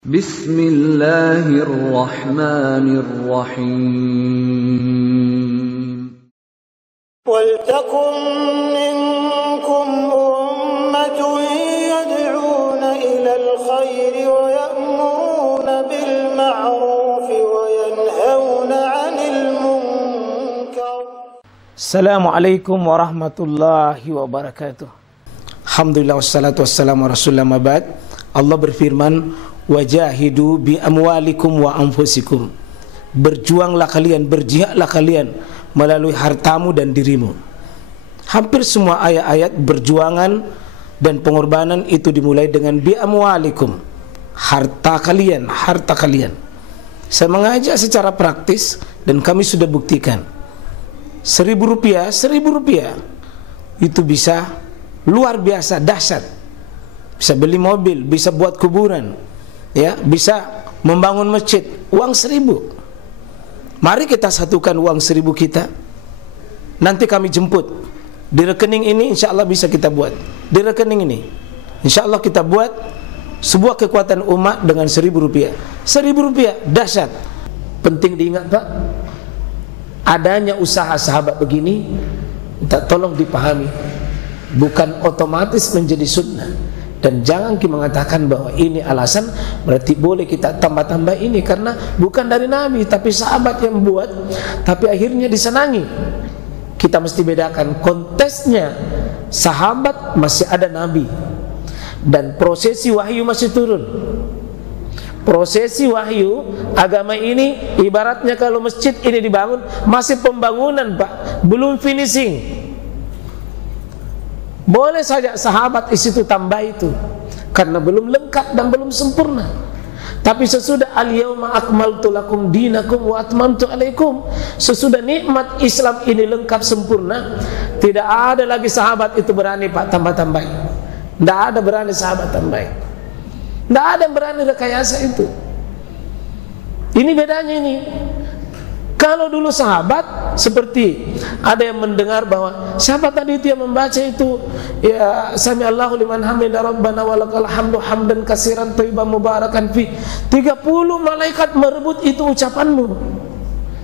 Bismillahirrahmanirrahim. Waltakum minkum ummatun yad'una ilal khairi wa ya'muruna bil ma'rufi wa yanhauna 'anil munkar. Assalamualaikum warahmatullahi wabarakatuh. Alhamdulillah wassalatu wassalamu ala rasulillah ma ba'd. Allah berfirman, wajahidu bi amwalikum wa anfusikum. Berjuanglah kalian, berjihadlah kalian melalui hartamu dan dirimu. Hampir semua ayat-ayat berjuangan dan pengorbanan itu dimulai dengan bi amwalikum, harta kalian, harta kalian. Saya mengajak secara praktis dan kami sudah buktikan. Rp1.000 itu bisa luar biasa dahsyat. Bisa beli mobil, bisa buat kuburan, ya, bisa membangun masjid. Uang 1.000. Mari kita satukan uang 1.000 kita. Nanti kami jemput di rekening ini, insya Allah bisa kita buat. Di rekening ini, insya Allah kita buat sebuah kekuatan umat dengan Rp1.000. Rp1.000 dahsyat. Penting diingat, Pak, adanya usaha sahabat begini, minta tolong dipahami, bukan otomatis menjadi sunnah. Dan jangan kita mengatakan bahwa ini alasan berarti boleh kita tambah-tambah ini, karena bukan dari Nabi tapi sahabat yang buat, tapi akhirnya disenangi. Kita mesti bedakan konteksnya. Sahabat masih ada Nabi dan prosesi wahyu masih turun. Prosesi wahyu agama ini ibaratnya kalau masjid ini dibangun, masih pembangunan, Pak, belum finishing. Boleh saja sahabat isi itu tambah itu, karena belum lengkap dan belum sempurna. Tapi sesudah al-yawma akmaltu lakum dinakum wa atmamtu alaikum, sesudah nikmat Islam ini lengkap sempurna, tidak ada lagi sahabat itu berani, Pak, tambah-tambah. Tidak ada berani sahabat tambah. Tidak ada yang berani rekayasa itu. Ini bedanya ini. Kalau dulu sahabat seperti ada yang mendengar bahwa siapa tadi itu yang membaca itu, ya sami Allahu liman hamida rabbana walakal hamdu hamdan katsiran thayyiban mubarakan fi. 30 malaikat merebut itu ucapanmu.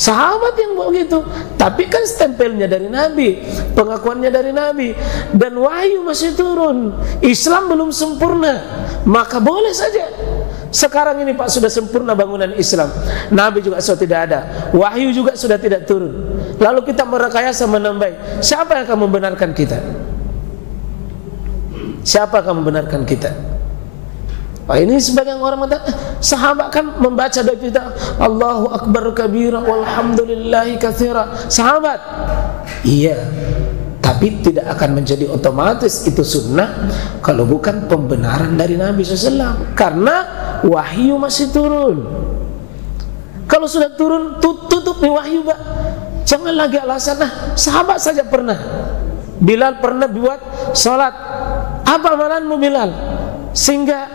Sahabat yang begitu, tapi kan stempelnya dari Nabi, pengakuannya dari Nabi, dan wahyu masih turun. Islam belum sempurna, maka boleh saja. Sekarang ini, Pak, sudah sempurna bangunan Islam. Nabi juga sudah tidak ada, wahyu juga sudah tidak turun. Lalu kita merekayasa menambah. Siapa yang akan membenarkan kita? Siapa akan membenarkan kita? Pak, ini sebagian orang mengatakan sahabat kan membaca doa kita Allahu Akbar kabira walhamdulillahi katsira. Sahabat, iya, tapi tidak akan menjadi otomatis itu sunnah kalau bukan pembenaran dari Nabi SAW, karena wahyu masih turun. Kalau sudah turun, tutup nih wahyu, Pak. Jangan lagi alasan, sahabat saja pernah. Bilal pernah buat sholat. Apa amalanmu, Bilal? Sehingga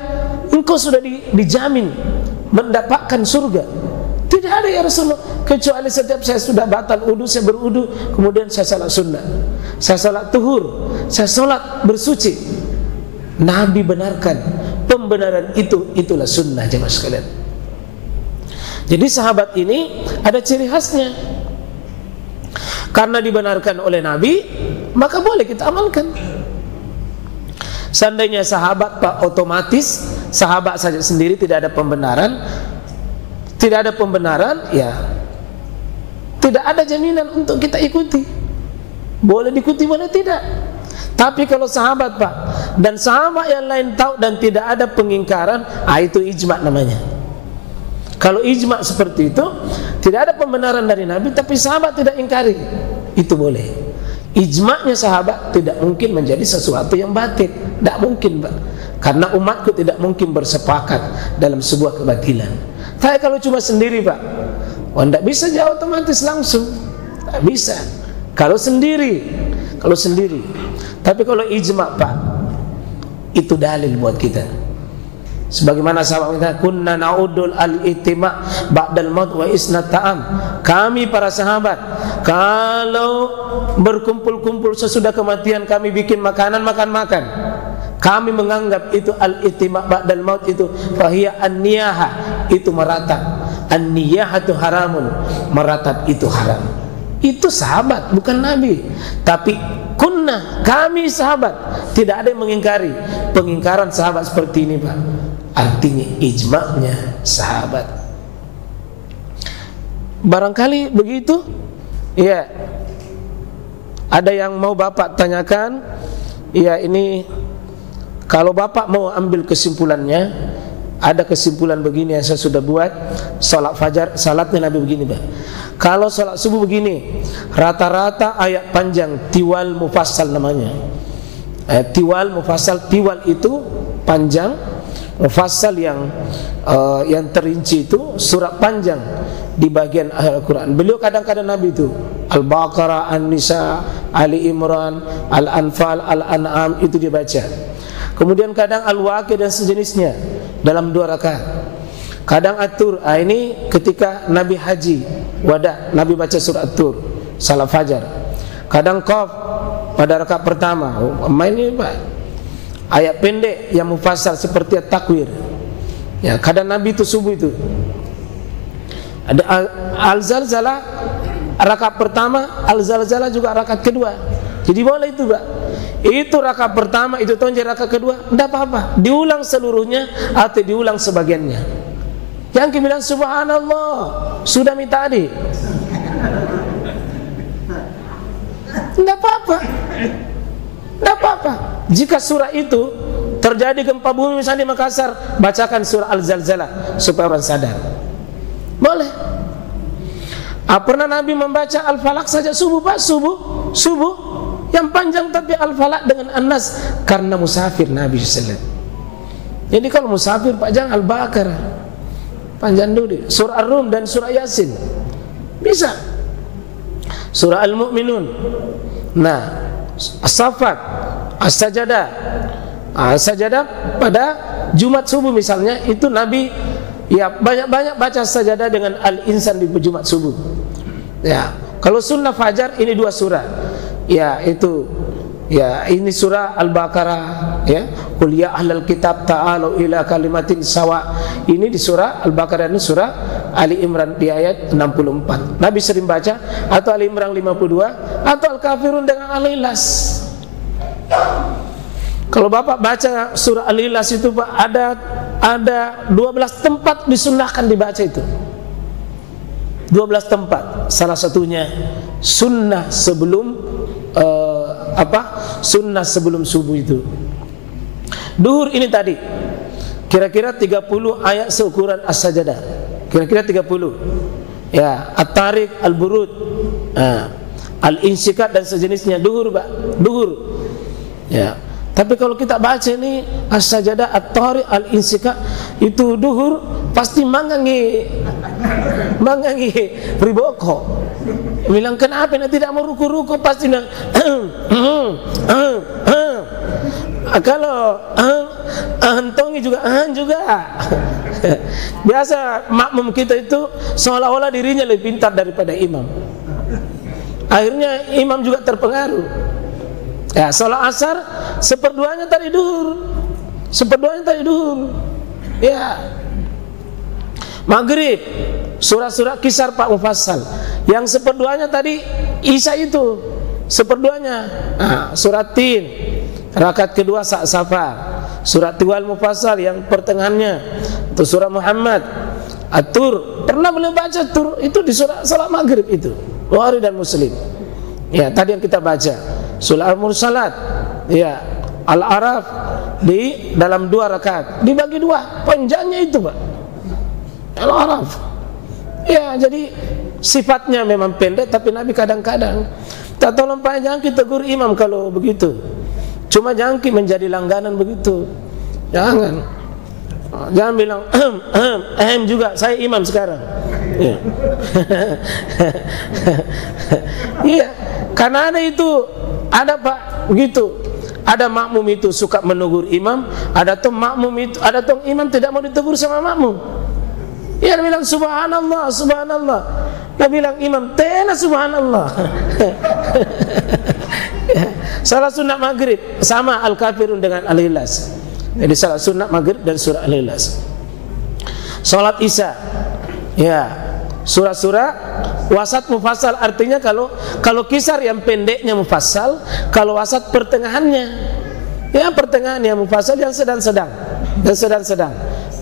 engkau sudah dijamin mendapatkan surga. Tidak ada ya Rasulullah, kecuali setiap saya sudah batal wudu, saya berudu, kemudian saya salat sunnah, saya salat tuhur, saya salat bersuci. Nabi benarkan. Pembenaran itu, itulah sunnah, jemaah sekalian. Jadi sahabat ini ada ciri khasnya. Karena dibenarkan oleh Nabi, maka boleh kita amalkan. Seandainya sahabat, Pak, otomatis sahabat saja sendiri tidak ada pembenaran, ya tidak ada jaminan untuk kita ikuti. Boleh diikuti, boleh tidak. Tapi kalau sahabat, Pak, dan sahabat yang lain tahu dan tidak ada pengingkaran, itu ijma namanya. Kalau ijma seperti itu, tidak ada pembenaran dari Nabi tapi sahabat tidak ingkari, itu boleh. Ijma'nya sahabat tidak mungkin menjadi sesuatu yang batil. Tidak mungkin, Pak, karena umatku tidak mungkin bersepakat dalam sebuah kebatilan. Tapi kalau cuma sendiri, Pak, tidak bisa jauh otomatis langsung. Tidak bisa. Kalau sendiri. Tapi kalau ijma', Pak, itu dalil buat kita. Sebagaimana sahabat kita, kunna na'udul al-itima' ba'dal maut wa isnat ta'am. Kami para sahabat, kalau berkumpul-kumpul sesudah kematian, kami bikin makanan, makan-makan. Kami menganggap itu al-itima' ba'dal maut itu fahiya an-niyaha, itu meratap. An-niyahatu haramun, meratap itu haram. Itu sahabat, bukan Nabi. Tapi kunna, kami sahabat, tidak ada yang mengingkari. Pengingkaran sahabat seperti ini, Pak, artinya ijma'nya sahabat. Barangkali begitu. Ya, ada yang mau Bapak tanyakan? Ya, ini kalau Bapak mau ambil kesimpulannya, ada kesimpulan begini yang saya sudah buat. Salat fajar, salatnya Nabi begini, Pak. Kalau salat subuh begini, rata-rata ayat panjang, tiwal mufassal namanya. Tiwal mufassal, tiwal itu panjang, mufassal yang terinci itu surat panjang di bagian akhir Al-Quran. Beliau kadang-kadang Nabi itu Al-Baqarah, An-Nisa, Ali Imran, Al-Anfal, Al-An'am itu dibaca. Kemudian kadang Al-Waqi dan sejenisnya dalam 2 rakaat. Kadang At-Tur, ini ketika Nabi haji wada, Nabi baca surah At-Tur salat fajar. Kadang Qaf pada rakaat pertama. Ini Pak, ayat pendek yang mufassal seperti At-Takwir. Ya, kadang Nabi itu subuh itu ada Al-Zalzalah rakaat pertama, Al-Zalzalah juga rakaat kedua. Jadi boleh itu, Pak. Itu rakaat pertama, itu tonjol rakaat kedua, tidak apa-apa. Diulang seluruhnya atau diulang sebagiannya. Yang bilang subhanallah sudah minta tadi, tidak apa-apa. Tidak apa-apa. Jika surah itu terjadi gempa bumi misalnya di Makassar, bacakan surah Al-Zalzalah supaya orang sadar. Boleh. Pernah Nabi membaca Al-Falaq saja subuh, Pak, subuh yang panjang, tapi Al-Falaq dengan An-Nas karena musafir Nabi SAW. Jadi kalau musafir, Pak, jangan Al-Baqarah, panjang dulu surah Ar-Rum dan surah Yasin. Bisa. Surah Al-Mu'minun. Nah, As-Saffat, As-Sajadah. Sajadah pada Jumat subuh misalnya, itu Nabi ya banyak-banyak baca sajadah dengan Al-Insan di Jumat subuh. Ya, kalau sunnah fajar ini 2 surah. Ya, itu ya, ini surah Al-Baqarah, ya. Qul ya ahlal kitab ta'alu ila kalimatin sawa. Ini di surah Al-Baqarah, ini surah Ali Imran di ayat 64. Nabi sering baca, atau Ali Imran 52, atau Al-Kafirun dengan Al-Ikhlas. Kalau Bapak baca surah Al-Ikhlas itu, Pak, ada 12 tempat disunahkan dibaca itu. 12 tempat. Salah satunya sunnah sebelum sunnah sebelum subuh itu. Duhur ini tadi kira-kira 30 ayat seukuran As-Sajadah. Kira-kira 30. Ya, At-Tariq, Al-Burud, Al-Insyiqaq dan sejenisnya. Duhur, Pak. Duhur. Ya. Tapi kalau kita baca ini As-Sajadah, At-Tariq, Al-Insyiqaq, itu duhur pasti mangangi riboko. Bilang kenapa ini tidak mau ruku-ruku, pasti bilang kalau antongi juga biasa makmum kita itu seolah-olah dirinya lebih pintar daripada imam. Akhirnya imam juga terpengaruh. Ya, salat asar seperduanya tadi duhur. Ya. Maghrib surah-surah Kisar, Pak, mufassal. Yang seperduanya tadi Isya itu seperduanya. Surat Tin rakaat kedua Safar. Surat Tiwal mufassal yang pertengahannya itu surah Muhammad. At-Tur pernah beliau baca Tur itu di surah salat Maghrib itu. Bukhari dan Muslim. Ya, tadi yang kita baca surah Al-Mursalat, ya, Al-Araf di dalam 2 rakaat dibagi 2, panjangnya itu, Pak. Al-Araf. Ya, jadi sifatnya memang pendek, tapi Nabi kadang-kadang tak tolong Pak, jangan kita tegur imam kalau begitu. Cuma jangan menjadi langganan begitu. Jangan bilang juga saya imam sekarang. Ya. Iya, karena ada Pak begitu. Ada makmum itu suka menegur imam, ada tuh imam tidak mau ditegur sama makmum. Dia bilang subhanallah, subhanallah. Dia bilang imam tena subhanallah. Salat sunat maghrib sama Al-Kafirun dengan Al-Ikhlas. Jadi salat sunat maghrib dan surah Al-Ikhlas. Salat Isya, ya surah-surah wasat mufassal, artinya kalau kisar yang pendeknya mufassal, kalau wasat pertengahannya, ya pertengahannya mufassal, yang sedang-sedang,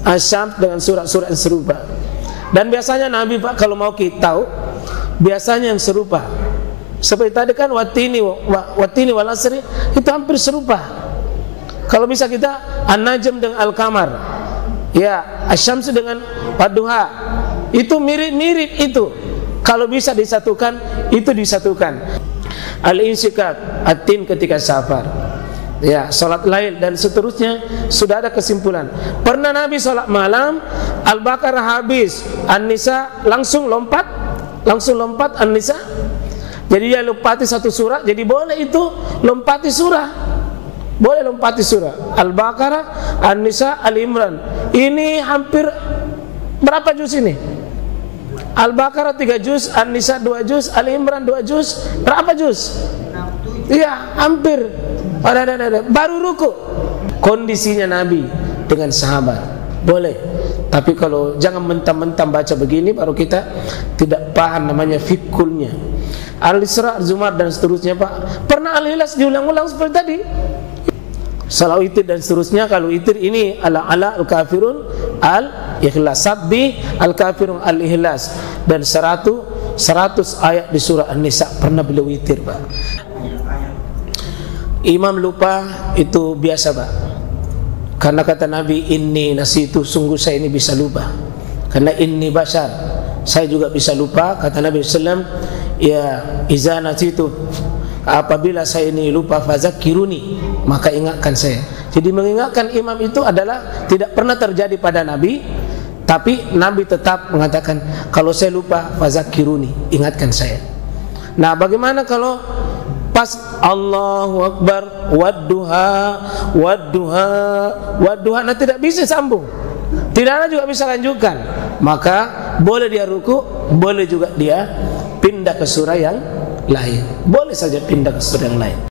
Asy-Syams dengan surah-surah yang serupa. Dan biasanya Nabi Pak kalau mau kita tahu, biasanya yang serupa. Seperti tadi kan watini wal asri, itu hampir serupa. Kalau bisa kita An-Najm dengan Al-Qamar, ya Asy-Syams dengan Wadduha, itu mirip-mirip itu. Kalau bisa disatukan, itu disatukan. Al-Insyiqaq, At-Tin ketika safar, ya salat lail dan seterusnya, sudah ada kesimpulan. Pernah Nabi salat malam, Al-Baqarah habis, An-Nisa langsung lompat An-Nisa. Jadi dia lompati satu surah, jadi boleh itu lompati surah. Boleh lompati surah. Al-Baqarah, An-Nisa, Al-Imran. Ini hampir berapa juz ini? Al-Baqarah 3 juz, An-Nisa 2 juz, Al-Imran 2 juz. Berapa juz? Iya, hampir. Ada. Baru ruku. Kondisinya Nabi dengan sahabat. Boleh. Tapi kalau jangan mentang-mentang baca begini baru kita tidak paham namanya fikulnya. Al-Isra, Al-Zumar dan seterusnya Pak. Pernah Al-Ikhlas diulang-ulang seperti tadi. Salat witir dan seterusnya. Kalau witir ini ala Al-Kafirun Al-Ikhlas, Sabbi Al-Kafirun Al-Ikhlas, dan 100 ayat di surah An-Nisa pernah beliau witir Pak. Imam lupa itu biasa Pak, karena kata Nabi, inni nasitu, sungguh saya ini bisa lupa, karena inni bashar, saya juga bisa lupa. Kata Nabi SAW, ya iza nasitu, apabila saya ini lupa, fazakiruni, maka ingatkan saya. Jadi mengingatkan imam itu adalah tidak pernah terjadi pada Nabi, tapi Nabi tetap mengatakan, kalau saya lupa, fazakiruni, ingatkan saya. Nah bagaimana kalau pas Allahu Akbar, wadduha, nah tidak bisa sambung, tidak juga bisa lanjutkan, maka boleh dia ruku, boleh juga dia pindah ke surah yang lain, boleh saja pindah ke surah yang lain.